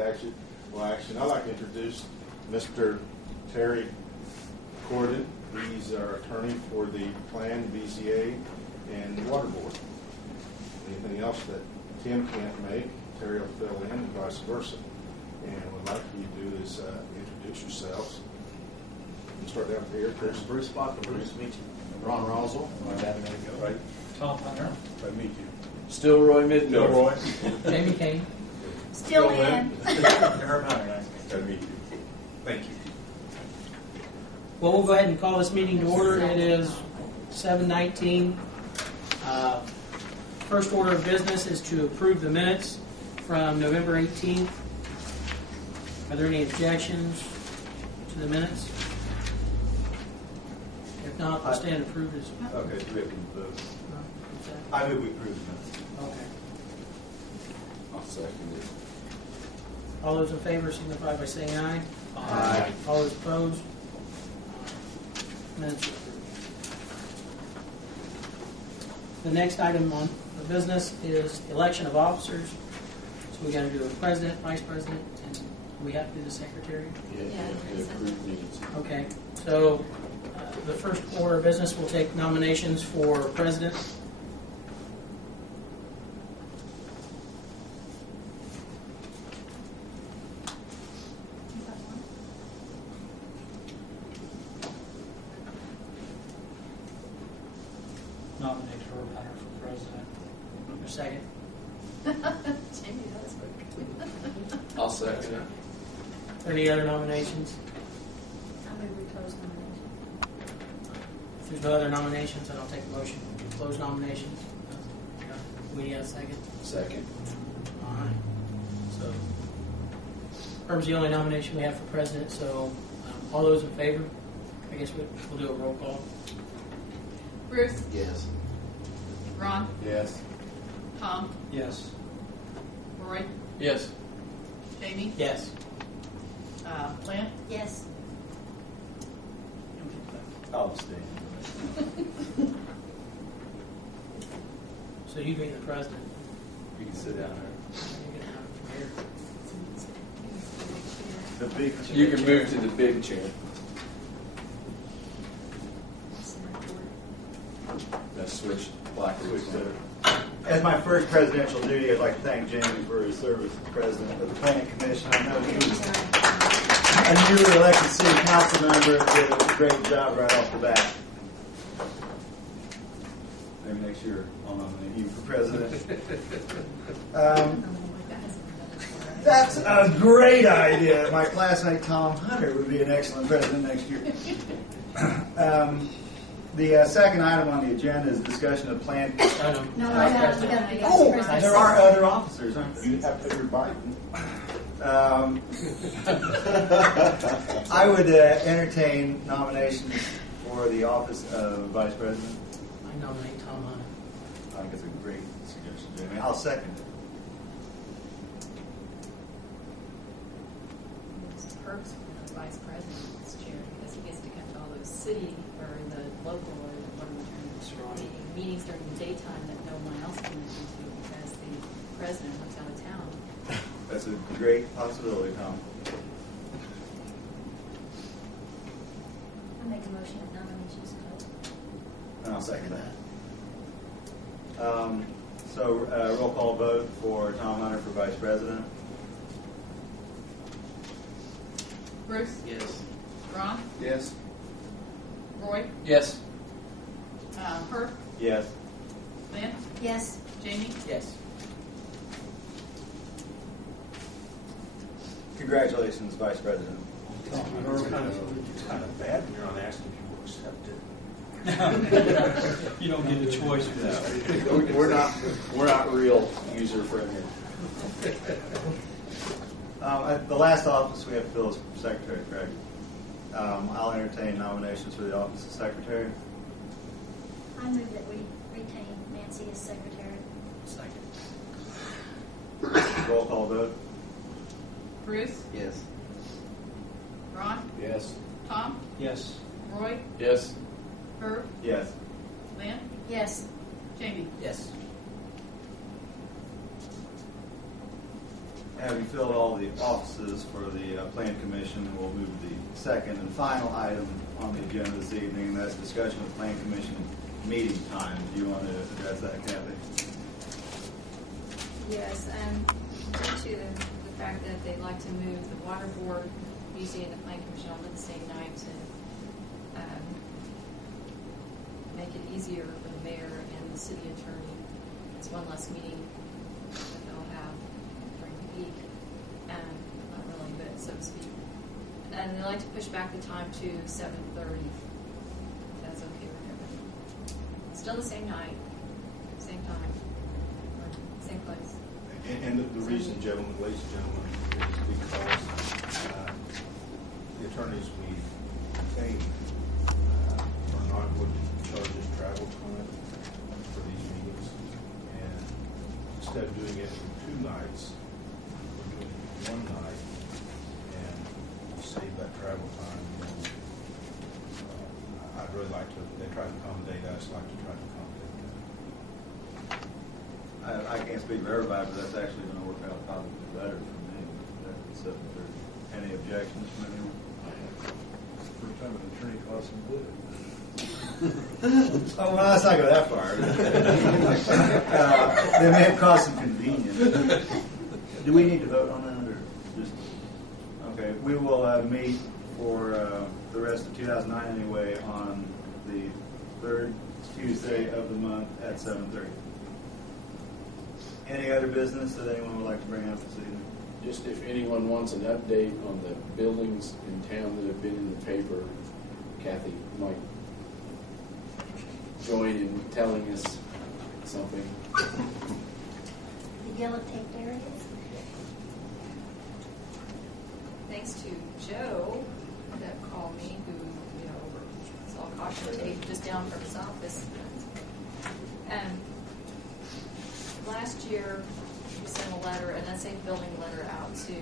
Action. I'd like to introduce Mr. Terry Corden. He's our attorney for the Plan, BZA, and the Water Board. Anything else that Tim can't make, Terry will fill in, and vice versa. And what I'd like you to do is introduce yourselves. You start down here. There's Bruce Spock. Bruce, meet you. Ron Rosal. Right. Tom Hunter. Right, meet you. Still Roy Midfield. Roy. Jamie Kane. Still in. Herb Hunter. Nice to meet you. Thank you. Well, we'll go ahead and call this meeting to order. It is 7:19. First order of business is to approve the minutes from November 18th. Are there any objections to the minutes? If not, we'll stand approved as. Okay, so we have to vote. I move we approve the minutes. Okay. I'll second it. All those in favor signify by saying aye. Aye. All those opposed? Minutes approved. The next item on the business is election of officers. So we got to do a president, vice president, and we have to do the secretary. Yeah, the approved minutes. Okay. So the first order of business will take nominations for president. Nominate Herb Hunter for president. A second. Jamie, that was quick. I'll second it. Any other nominations? I move we close nomination. If there's no other nominations, then I'll take a motion to close nominations. We have a second. Second. All right. So, Herb's the only nomination we have for president. So, all those in favor? I guess we'll do a roll call. Bruce, Yes. Ron, Yes. Tom, Yes. Roy, Yes. Jamie, Yes. Lynn. Yes. I'll abstain. So you being the president. You can sit down there. You're gonna have it from here. The big chair. You can move to the big chair. Let's switch blackwards. As my first presidential duty, I'd like to thank Jamie for his service as president of the Planning Commission. I know he was a newly elected city council member, did a great job right off the bat. Maybe next year I'll nominate you for president. That's a great idea. My classmate Tom Hunter would be an excellent president next year. The second item on the agenda is discussion of plan. No, I have to be Oh, president. there are other officers, aren't there? You have to your Biden. I would entertain nominations for the office of vice president. I nominate Tom Hunter. I think it's a great suggestion, Jamie. I'll second it. Perks for the vice president this chair because he gets to come to all those city or the local or whatever meetings during the daytime that no one else can attend to because the president works out of town. That's a great possibility, Tom. I make a motion that nominations close. And I'll second that. So roll call vote for Tom Hunter for vice president. Bruce, Yes. Ron, Yes. Roy, Yes. Herb, Yes. Lynn, Yes. Jamie. Yes. Congratulations, vice president. It's kind of bad when you're on asking people to accept it. You don't get a choice with that. We're not real user friendly. The last office we have to fill is secretary, correct? I'll entertain nominations for the office of secretary. I move that we retain Nancy as secretary. Second. Roll call vote. Bruce, Yes. Ron, Yes. Tom, Yes. Roy, Yes. Herb, Yes. Lynn, Yes. Jamie. Yes. having filled all the offices for the Plan Commission, we'll move to the second and final item on the agenda this evening, and that's discussion of Plan Commission meeting time. Do you want to address that, Kathy? Yes, due to the fact that they'd like to move the water board, BZA, and the plan commission on the same night to make it easier for the mayor and the city attorney. It's one less meeting that they'll have during the week, not really, but so to speak. And they like to push back the time to 7:30. That's okay with everybody. Still the same night, same time, or same place. And the reason, gentlemen, ladies and gentlemen, is because the attorneys we retain are not going to charge us travel time for these meetings. And instead of doing it for 2 nights, we're doing it for 1 night and save that travel time. I'd really like to, if they try to accommodate us, like to try to accommodate them. I can't speak for everybody, but that's actually going to work out probably better for me. So, any objections from anyone? First time an attorney costs him good. Oh, well, let's not go that far. They may have caused some convenience. Do we need to vote on that, or just okay? We will meet for the rest of 2009 anyway on the 3rd Tuesday of the month at 7:30. Any other business that anyone would like to bring up this evening? Just if anyone wants an update on the buildings in town that have been in the paper, Kathy might join in telling us something. The yellow taped areas. Thanks to Joe that called me, who, saw caution tape just down from his office. Last year, we sent a letter, an unsafe building letter out to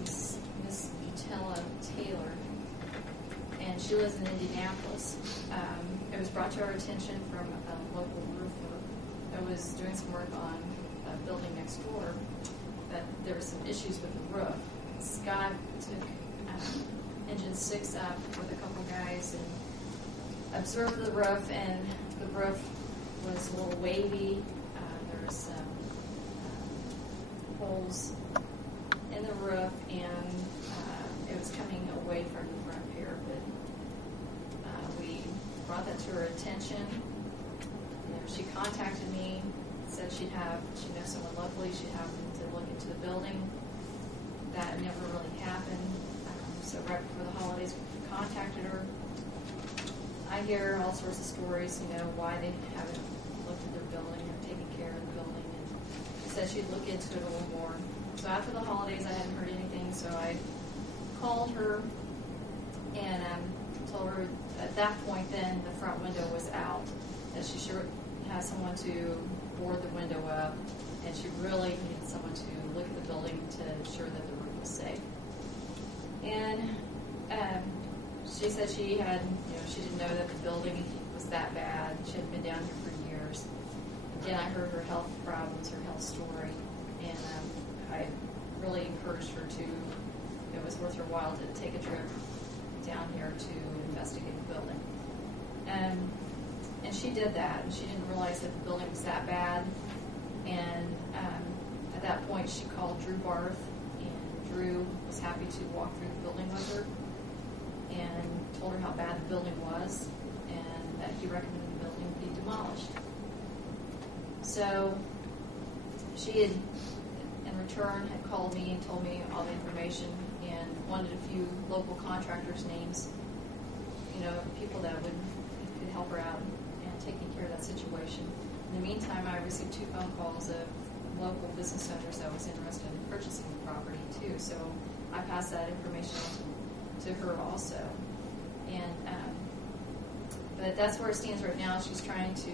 Miss Utella Taylor, and she lives in Indianapolis. It was brought to our attention from a local roofer that was doing some work on a building next door, that there were some issues with the roof. Scott took engine 6 up with a couple guys and observed the roof, and the roof was a little wavy. There was some holes in the roof, and it was coming away from the front parapet. We brought that to her attention. She contacted me, said she knows someone locally, she'd have them to look into the building. That never really happened. So right before the holidays, we contacted her. I hear all sorts of stories, why they haven't looked at their building or taken care of the building. And she said she'd look into it a little more. So after the holidays, I hadn't heard anything, so I called her and told her at that point then the front window was out, that she should have someone to board the window up, and she really needed someone to look at the building to ensure that the roof was safe. And she said she had, she didn't know that the building was that bad. She hadn't been down here for years. Again, I heard her health problems, her health story, and I really encouraged her to, it was worth her while to take a trip down here to investigate the building. And she did that, and she didn't realize that the building was that bad. And at that point, she called Drew Barth, and Drew was happy to walk through the building with her and told her how bad the building was and that he recommended the building be demolished. So she had, in return, had called me and told me all the information and wanted a few local contractors' names, people that could help her out and taking care of that situation. In the meantime, I received 2 phone calls of local business owners that was interested in purchasing the property too. So I passed that information on to her also. And but that's where it stands right now. She's trying to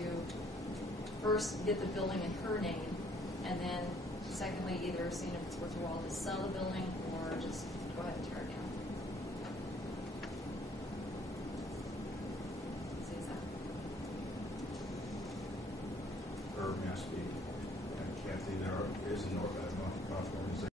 first get the building in her name, and then secondly, either seeing if it's worth her while to sell the building or just go ahead and tear it down. Herb, may I speak? And Kathy, there are is in North Baton